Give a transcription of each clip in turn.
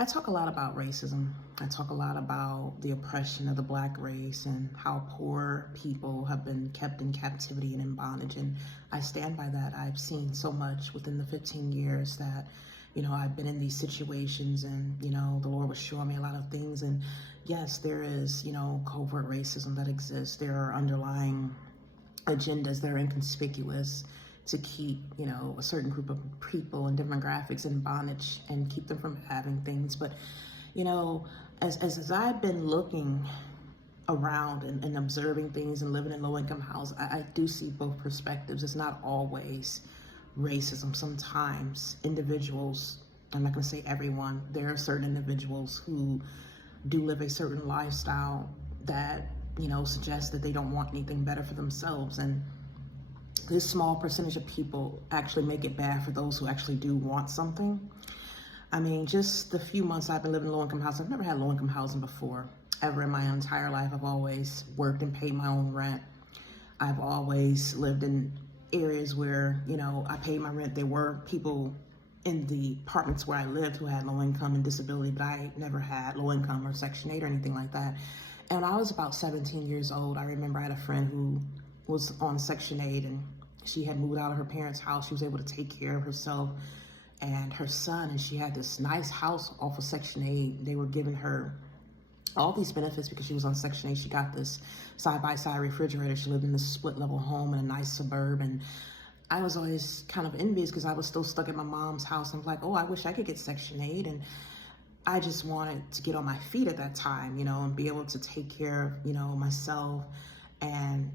I talk a lot about racism. I talk a lot about the oppression of the Black race and how poor people have been kept in captivity and in bondage. And I stand by that. I've seen so much within the 15 years that, I've been in these situations and, the Lord was showing me a lot of things. And yes, there is, covert racism that exists. There are underlying agendas that are inconspicuous to keep, a certain group of people and demographics in bondage and keep them from having things. But, as I've been looking around and observing things and living in low-income houses, I do see both perspectives. It's not always racism. Sometimes individuals, I'm not going to say everyone, there are certain individuals who do live a certain lifestyle that, suggests that they don't want anything better for themselves. And this small percentage of people actually make it bad for those who actually do want something. I mean, just the few months I've been living in low-income housing, I've never had low-income housing before, ever in my entire life. I've always worked and paid my own rent. I've always lived in areas where, I paid my rent. There were people in the apartments where I lived who had low income and disability, but I never had low income or Section 8 or anything like that. And when I was about 17 years old, I remember I had a friend who was on Section 8 and she had moved out of her parents' house. She was able to take care of herself and her son, and she had this nice house off of Section 8. They were giving her all these benefits because she was on Section 8. She got this side-by-side refrigerator. She lived in this split-level home in a nice suburb, and I was always kind of envious because I was still stuck at my mom's house. I'm like, oh, I wish I could get Section 8, and I just wanted to get on my feet at that time, and be able to take care of, myself and,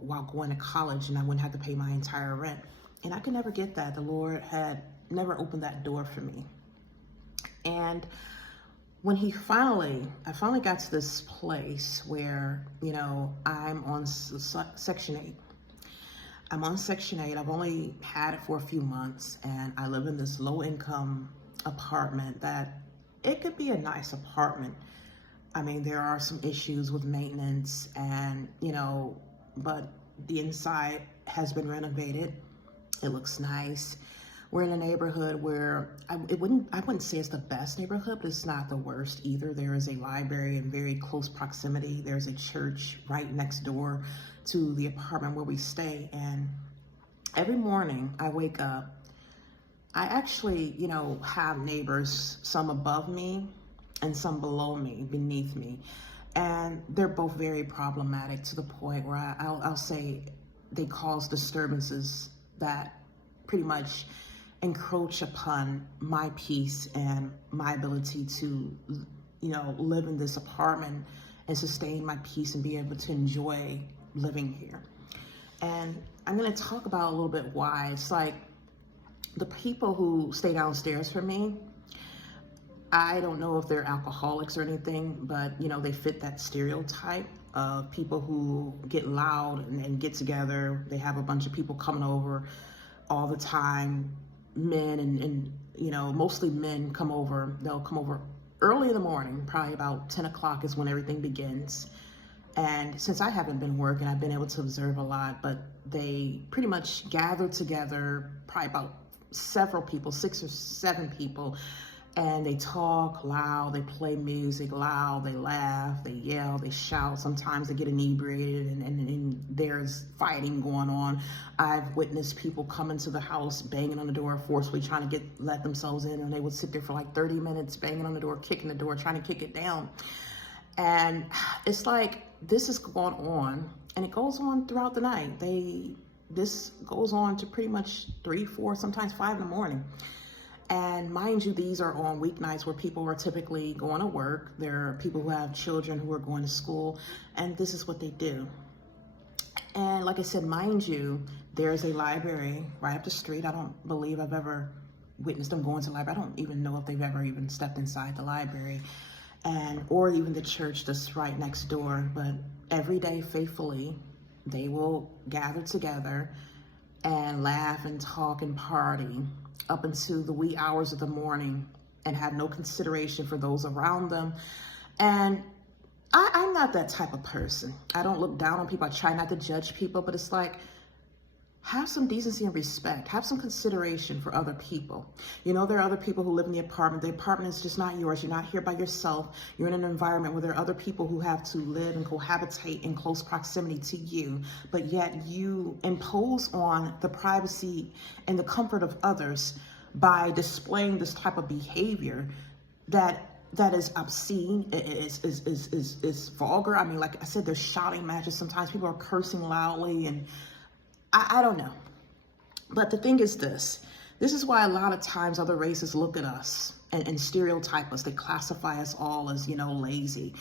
while going to college, and I wouldn't have to pay my entire rent. And I could never get that. The Lord had never opened that door for me. And when I finally got to this place where, I'm on Section 8. I'm on Section 8. I've only had it for a few months, and I live in this low-income apartment that it could be a nice apartment. I mean, there are some issues with maintenance and, but the inside has been renovated. It looks nice. We're in a neighborhood where I wouldn't say it's the best neighborhood, but it's not the worst either. There is a library in very close proximity. There's a church right next door to the apartment where we stay. And every morning I wake up, I actually, have neighbors, some above me and some below me, beneath me. And they're both very problematic to the point where I'll say they cause disturbances that pretty much encroach upon my peace and my ability to, live in this apartment and sustain my peace and be able to enjoy living here. And I'm going to talk about a little bit why. It's like the people who stay downstairs from me, I don't know if they're alcoholics or anything, but they fit that stereotype of people who get loud and get together. They have a bunch of people coming over all the time. Men and mostly men come over. They'll come over early in the morning, probably about 10 o'clock is when everything begins. And since I haven't been working, I've been able to observe a lot, but they pretty much gather together, probably about several people, 6 or 7 people, and they talk loud, they play music loud, they laugh, they yell, they shout. Sometimes they get inebriated and there's fighting going on. I've witnessed people come into the house, banging on the door, forcefully trying to let themselves in, and they would sit there for like 30 minutes, banging on the door, kicking the door, trying to kick it down. And it's like, this is going on, and it goes on throughout the night. This goes on to pretty much 3, 4, sometimes 5 in the morning. And mind you, these are on weeknights where people are typically going to work. There are people who have children who are going to school, and this is what they do. And like I said, mind you, there's a library right up the street. I don't believe I've ever witnessed them going to the library. I don't even know if they've ever even stepped inside the library, or even the church that's right next door. But every day, faithfully, they will gather together and laugh and talk and party up into the wee hours of the morning and have no consideration for those around them. And I'm not that type of person. I don't look down on people. I try not to judge people, but it's like, have some decency and respect. Have some consideration for other people. You know, there are other people who live in the apartment. The apartment is just not yours. You're not here by yourself. You're in an environment where there are other people who have to live and cohabitate in close proximity to you, but yet you impose on the privacy and the comfort of others by displaying this type of behavior that is obscene, is vulgar. I mean, like I said, there's shouting matches. Sometimes people are cursing loudly, and I don't know. But the thing is this is why a lot of times other races look at us and stereotype us. They classify us all as, you know, lazy.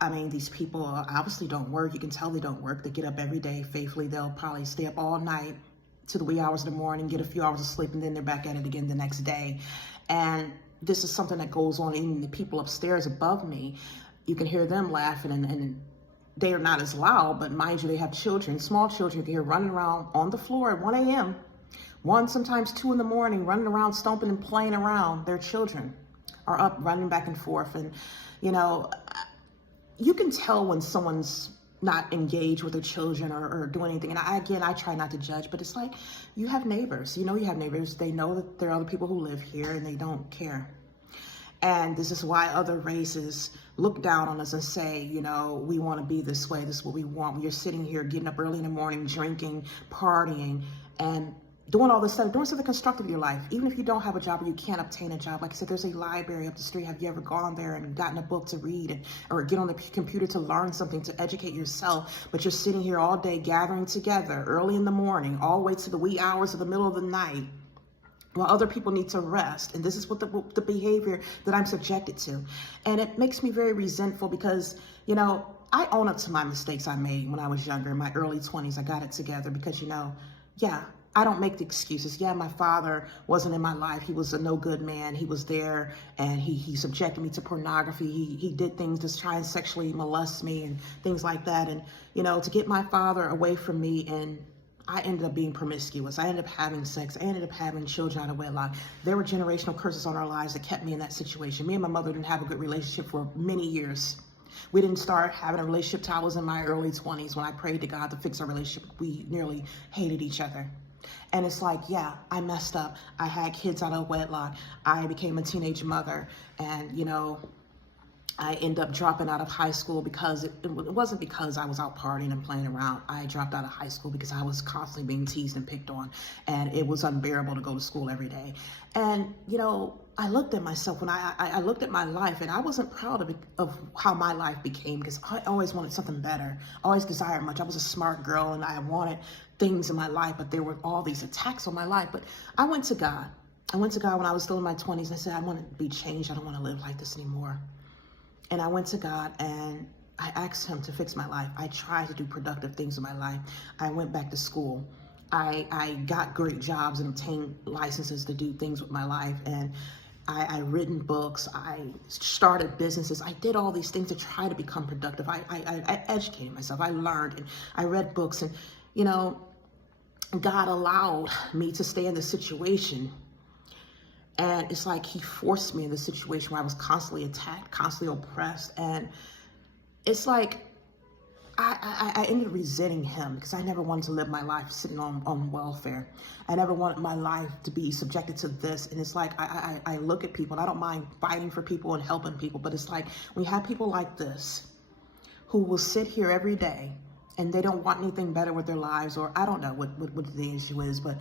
I mean, these people obviously don't work. You can tell they don't work. They get up every day faithfully. They'll probably stay up all night to the wee hours of the morning, get a few hours of sleep, and then they're back at it again the next day. And this is something that goes on in the people upstairs above me. You can hear them laughing, and they are not as loud, but mind you, they have children, small children. You can hear running around on the floor at 1 a.m., 1, sometimes 2 in the morning, running around, stomping and playing around. Their children are up, running back and forth. And, you know, you can tell when someone's not engaged with their children or doing anything. And I try not to judge, but it's like, you have neighbors. You know, you have neighbors. They know that there are other people who live here, and they don't care. And this is why other races look down on us and say, you know, we want to be this way. This is what we want. When you're sitting here getting up early in the morning, drinking, partying, and doing all this stuff, doing something constructive in your life. Even if you don't have a job or you can't obtain a job. Like I said, there's a library up the street. Have you ever gone there and gotten a book to read or get on the computer to learn something, to educate yourself? But you're sitting here all day gathering together early in the morning, all the way to the wee hours of the middle of the night, while other people need to rest. And this is what the behavior that I'm subjected to. And it makes me very resentful because, you know, I own up to my mistakes I made when I was younger, in my early 20s. I got it together because, you know, yeah, I don't make the excuses. Yeah, my father wasn't in my life. He was a no good man. He was there, and he subjected me to pornography. He did things to try and sexually molest me and things like that. And, you know, to get my father away from me, and I ended up being promiscuous. I ended up having sex. I ended up having children out of wedlock. There were generational curses on our lives that kept me in that situation. Me and my mother didn't have a good relationship for many years. We didn't start having a relationship till I was in my early 20s when I prayed to God to fix our relationship. We nearly hated each other. And it's like, yeah, I messed up. I had kids out of wedlock. I became a teenage mother. And, you know, I ended up dropping out of high school because it wasn't because I was out partying and playing around. I dropped out of high school because I was constantly being teased and picked on. And it was unbearable to go to school every day. And, you know, I looked at myself when I looked at my life, and I wasn't proud of how my life became, because I always wanted something better. I always desired much. I was a smart girl, and I wanted things in my life, but there were all these attacks on my life. But I went to God. I went to God when I was still in my 20s, and I said, I want to be changed. I don't want to live like this anymore. And I went to God, and I asked him to fix my life. I tried to do productive things in my life. I went back to school. I got great jobs and obtained licenses to do things with my life. And I written books. I started businesses. I did all these things to try to become productive. I educated myself. I learned, and I read books. And, you know, God allowed me to stay in this situation. And it's like he forced me in this situation where I was constantly attacked, constantly oppressed. And it's like I ended up resenting him because I never wanted to live my life sitting on welfare. I never wanted my life to be subjected to this. And it's like I look at people, and I don't mind fighting for people and helping people. But it's like when you have people like this who will sit here every day and they don't want anything better with their lives, or I don't know what the issue is, but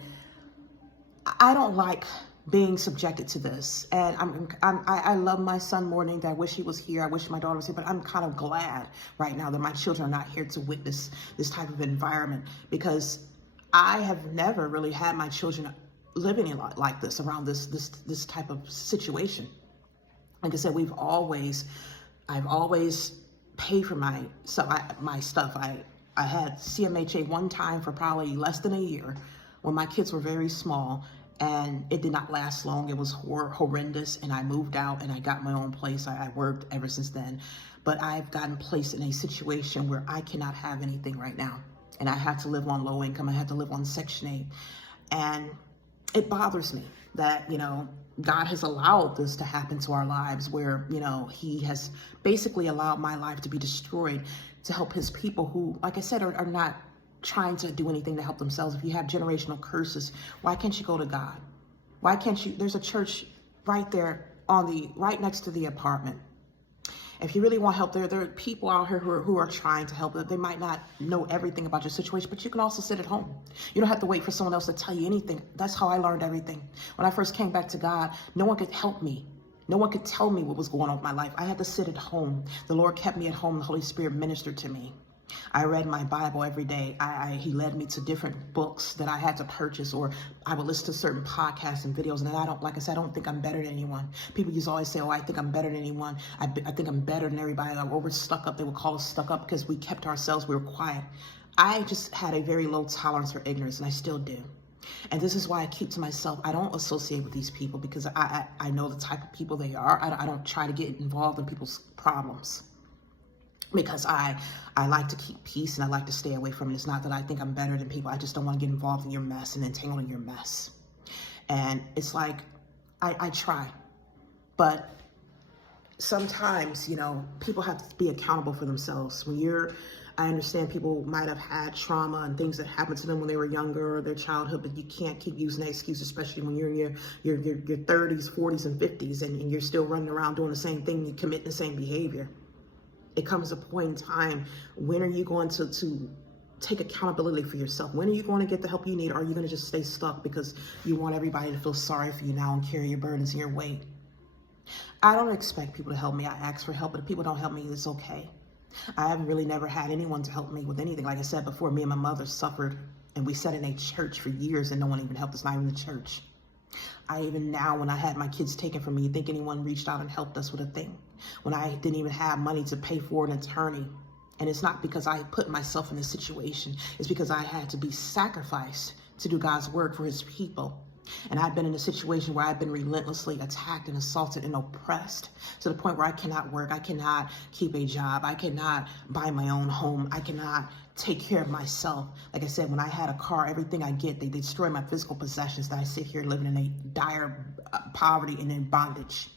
I don't like being subjected to this. And I love my son more than anything. I wish he was here. I wish my daughter was here, but I'm kind of glad right now that my children are not here to witness this type of environment, because I have never really had my children living like this, around this type of situation. Like I said, I've always paid for my stuff. I had CMHA one time for probably less than a year when my kids were very small. And it did not last long. It was horrendous. And I moved out and I got my own place. I worked ever since then. But I've gotten placed in a situation where I cannot have anything right now. And I have to live on low income. I have to live on Section 8. And it bothers me that, you know, God has allowed this to happen to our lives, where, you know, he has basically allowed my life to be destroyed to help his people who, like I said, are not trying to do anything to help themselves. If you have generational curses, why can't you go to God? Why can't you? There's a church right there right next to the apartment. If you really want help, there are people out here who are trying to help. They might not know everything about your situation, but you can also sit at home. You don't have to wait for someone else to tell you anything. That's how I learned everything. When I first came back to God, no one could help me. No one could tell me what was going on with my life. I had to sit at home. The Lord kept me at home. The Holy Spirit ministered to me. I read my Bible every day. He led me to different books that I had to purchase, or I would listen to certain podcasts and videos. And like I said, I don't think I'm better than anyone. People used to always say, oh, I think I'm better than anyone. I think I'm better than everybody. Or we're stuck up. They would call us stuck up because we kept ourselves. We were quiet. I just had a very low tolerance for ignorance, and I still do. And this is why I keep to myself. I don't associate with these people because I know the type of people they are. I don't try to get involved in people's problems, because I like to keep peace and I like to stay away from it. It's not that I think I'm better than people. I just don't want to get involved in your mess and entangled in your mess. And it's like, I try. But sometimes, people have to be accountable for themselves. I understand people might have had trauma and things that happened to them when they were younger or their childhood, but you can't keep using that excuse, especially when you're in your 30s, 40s, and 50s, and you're still running around doing the same thing, you commit the same behavior. It comes a point in time, when are you going to take accountability for yourself? When are you going to get the help you need? Or are you going to just stay stuck because you want everybody to feel sorry for you now and carry your burdens and your weight? I don't expect people to help me. I ask for help, but if people don't help me, it's okay. I have really never had anyone to help me with anything. Like I said before, me and my mother suffered, and we sat in a church for years and no one even helped us, not even the church. Even now, when I had my kids taken from me, you think anyone reached out and helped us with a thing? When I didn't even have money to pay for an attorney. And it's not because I put myself in this situation. It's because I had to be sacrificed to do God's work for his people. And I've been in a situation where I've been relentlessly attacked and assaulted and oppressed to the point where I cannot work. I cannot keep a job. I cannot buy my own home. I cannot take care of myself. Like I said, when I had a car, everything I get, they destroy my physical possessions, that I sit here living in a dire poverty and in bondage.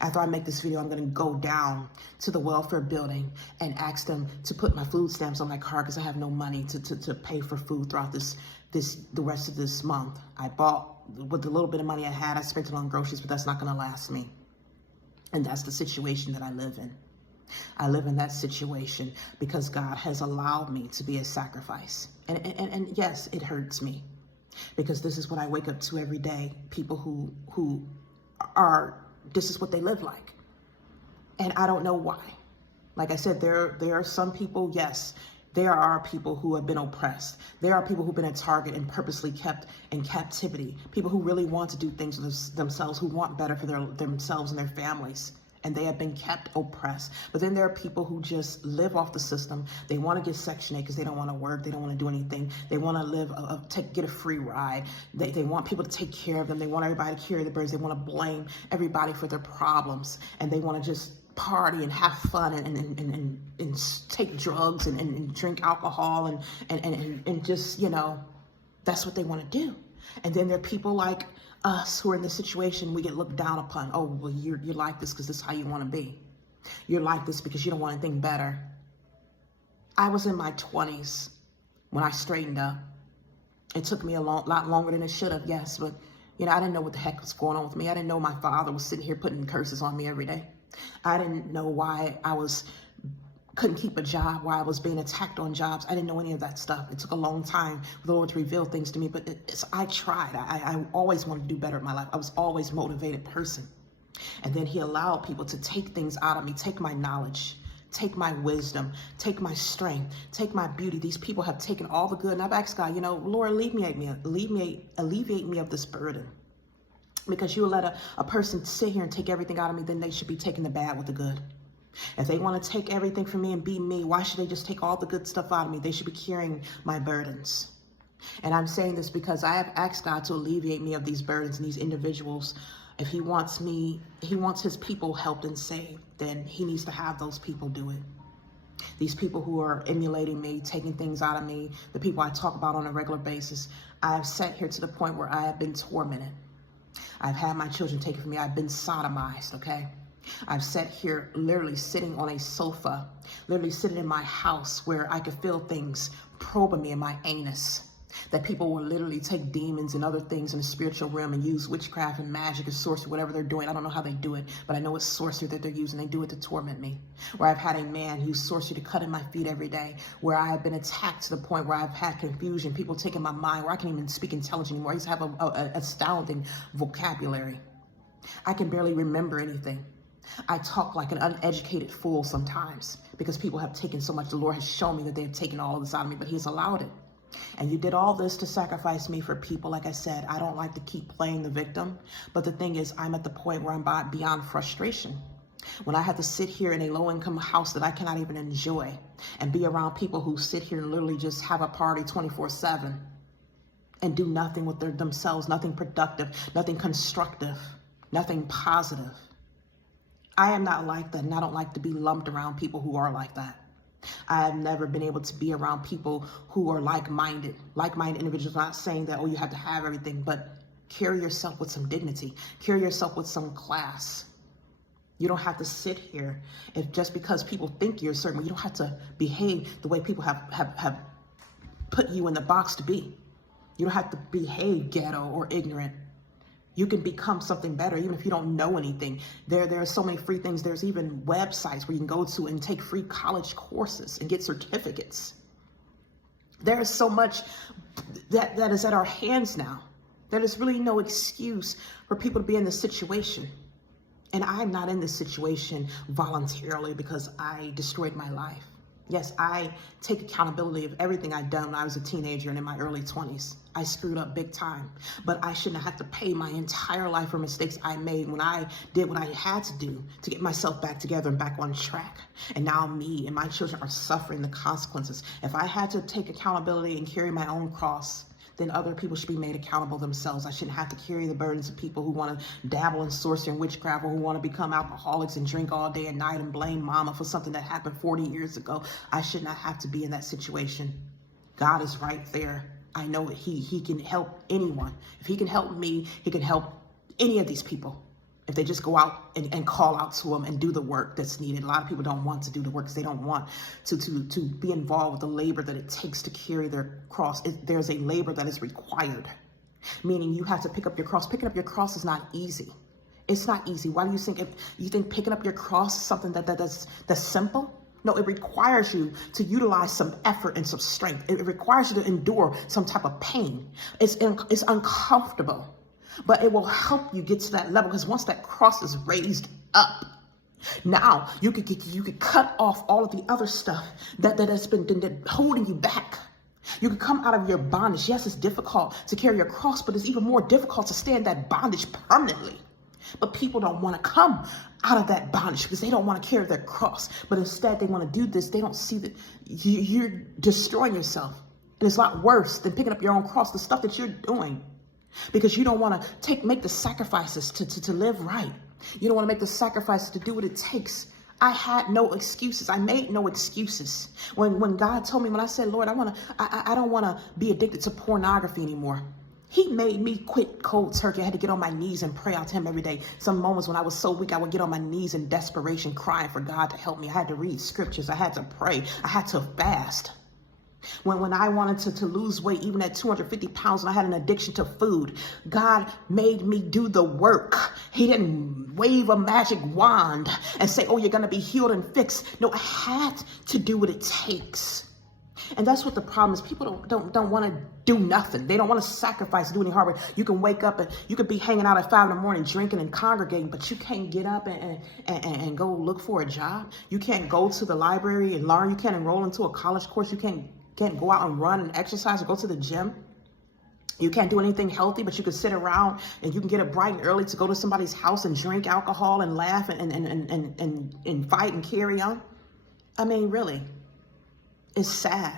After I make this video, I'm going to go down to the welfare building and ask them to put my food stamps on my car because I have no money to pay for food throughout the rest of this month. I bought, with the little bit of money I had, I spent it on groceries, but that's not going to last me. And that's the situation that I live in. I live in that situation because God has allowed me to be a sacrifice. And yes, it hurts me because this is what I wake up to every day. People who are, this is what they live like. And I don't know why. Like I said, there are some people, yes, there are people who have been oppressed. There are people who've been a target and purposely kept in captivity. People who really want to do things for themselves, who want better for themselves and their families. And they have been kept oppressed. But then there are people who just live off the system. They want to get Section 8 because they don't want to work. They don't want to do anything. They want to live, get a free ride. They want people to take care of them. They want everybody to carry the burdens. They want to blame everybody for their problems. And they want to just party and have fun and take drugs and drink alcohol and just, that's what they want to do. And then there are people like us who are in this situation, we get looked down upon. Oh, well, you're like this because this is how you want to be. You're like this because you don't want anything better. I was in my 20s when I straightened up. It took me a lot longer than it should have, yes, but I didn't know what the heck was going on with me. I didn't know my father was sitting here putting curses on me every day. I didn't know why couldn't keep a job, why I was being attacked on jobs. I didn't know any of that stuff. It took a long time for the Lord to reveal things to me, but I tried. I always wanted to do better in my life. I was always a motivated person. And then he allowed people to take things out of me, take my knowledge, take my wisdom, take my strength, take my beauty. These people have taken all the good, and I've asked God, Lord, alleviate me of this burden. Because you let a person sit here and take everything out of me, then they should be taking the bad with the good. If they want to take everything from me and be me, why should they just take all the good stuff out of me? They should be carrying my burdens. And I'm saying this because I have asked God to alleviate me of these burdens and these individuals. If he wants his people helped and saved, then he needs to have those people do it. These people who are emulating me, taking things out of me, the people I talk about on a regular basis, I've sat here to the point where I have been tormented. I've had my children taken from me. I've been sodomized, okay? I've sat here literally sitting on a sofa, literally sitting in my house where I could feel things probing me in my anus. That people will literally take demons and other things in the spiritual realm and use witchcraft and magic and sorcery, whatever they're doing. I don't know how they do it, but I know it's sorcery that they're using. They do it to torment me. Where I've had a man use sorcery to cut in my feet every day. Where I have been attacked to the point where I've had confusion, people taking my mind, where I can't even speak intelligent anymore. I used to have a astounding vocabulary. I can barely remember anything. I talk like an uneducated fool sometimes because people have taken so much. The Lord has shown me that they have taken all of this out of me, but He's allowed it. And you did all this to sacrifice me for people. Like I said, I don't like to keep playing the victim. But the thing is, I'm at the point where I'm beyond frustration. When I have to sit here in a low-income house that I cannot even enjoy and be around people who sit here and literally just have a party 24/7 and do nothing with themselves, nothing productive, nothing constructive, nothing positive. I am not like that, and I don't like to be lumped around people who are like that. I have never been able to be around people who are like-minded. Like-minded individuals, not saying that, oh, you have to have everything, but carry yourself with some dignity. Carry yourself with some class. You don't have to sit here and just because people think you're a certain way, you don't have to behave the way people have put you in the box to be. You don't have to behave ghetto or ignorant. You can become something better, even if you don't know anything. There are so many free things. There's even websites where you can go to and take free college courses and get certificates. There is so much that is at our hands now. There is really no excuse for people to be in this situation. And I'm not in this situation voluntarily because I destroyed my life. Yes, I take accountability of everything I've done when I was a teenager and in my early 20s. I screwed up big time, but I shouldn't have to pay my entire life for mistakes I made when I did what I had to do to get myself back together and back on track. And now me and my children are suffering the consequences. If I had to take accountability and carry my own cross, then other people should be made accountable themselves. I shouldn't have to carry the burdens of people who want to dabble in sorcery and witchcraft, or who want to become alcoholics and drink all day and night and blame mama for something that happened 40 years ago. I should not have to be in that situation. God is right there. I know he can help anyone. If He can help me, He can help any of these people. If they just go out and call out to Him and do the work that's needed. A lot of people don't want to do the work because they don't want to be involved with the labor that it takes to carry their cross. There's a labor that is required, meaning you have to pick up your cross. Picking up your cross is not easy. It's not easy. Why do you think picking up your cross is something that's simple? No, it requires you to utilize some effort and some strength. It requires you to endure some type of pain. It's uncomfortable. But it will help you get to that level, because once that cross is raised up, now you could cut off all of the other stuff that has been holding you back. You can come out of your bondage. Yes, it's difficult to carry your cross, but it's even more difficult to stay in that bondage permanently. But people don't want to come out of that bondage because they don't want to carry their cross. But instead, they want to do this. They don't see that you're destroying yourself. And it's a lot worse than picking up your own cross, the stuff that you're doing. Because you don't want to make the sacrifices to live right. You don't want to make the sacrifices to do what it takes. I had no excuses. I made no excuses. When God told me, when I said, Lord, I don't want to be addicted to pornography anymore. He made me quit cold turkey. I had to get on my knees and pray out to Him every day. Some moments when I was so weak, I would get on my knees in desperation, crying for God to help me. I had to read scriptures. I had to pray. I had to fast. When I wanted to lose weight, even at 250 pounds, and I had an addiction to food, God made me do the work. He didn't wave a magic wand and say, oh, you're going to be healed and fixed. No, I had to do what it takes. And that's what the problem is. People don't want to do nothing. They don't want to sacrifice, do any hard work. You can wake up and you could be hanging out at 5 a.m. drinking and congregating, but you can't get up and go look for a job. You can't go to the library and learn. You can't enroll into a college course. You can't go out and run and exercise or go to the gym. You can't do anything healthy, but you can sit around and you can get up bright and early to go to somebody's house and drink alcohol and laugh and fight and carry on. I mean, really, it's sad.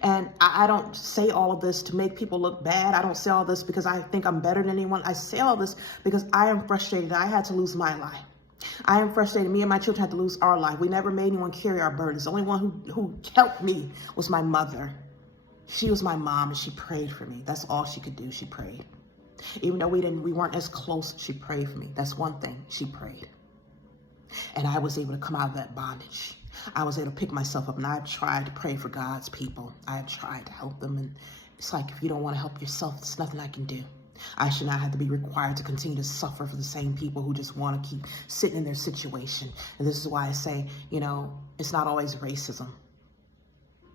And I don't say all of this to make people look bad. I don't say all this because I think I'm better than anyone. I say all this because I am frustrated. I had to lose my life. I am frustrated. Me and my children had to lose our life. We never made anyone carry our burdens. The only one who helped me was my mother. She was my mom, and she prayed for me. That's all she could do. She prayed. Even though we weren't as close, she prayed for me. That's one thing. She prayed. And I was able to come out of that bondage. I was able to pick myself up, and I've tried to pray for God's people. I've tried to help them, and it's like, if you don't want to help yourself, there's nothing I can do. I should not have to be required to continue to suffer for the same people who just want to keep sitting in their situation. And this is why I say, it's not always racism.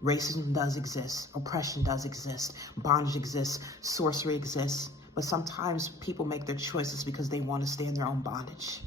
Racism does exist. Oppression does exist. Bondage exists. Sorcery exists. But sometimes people make their choices because they want to stay in their own bondage.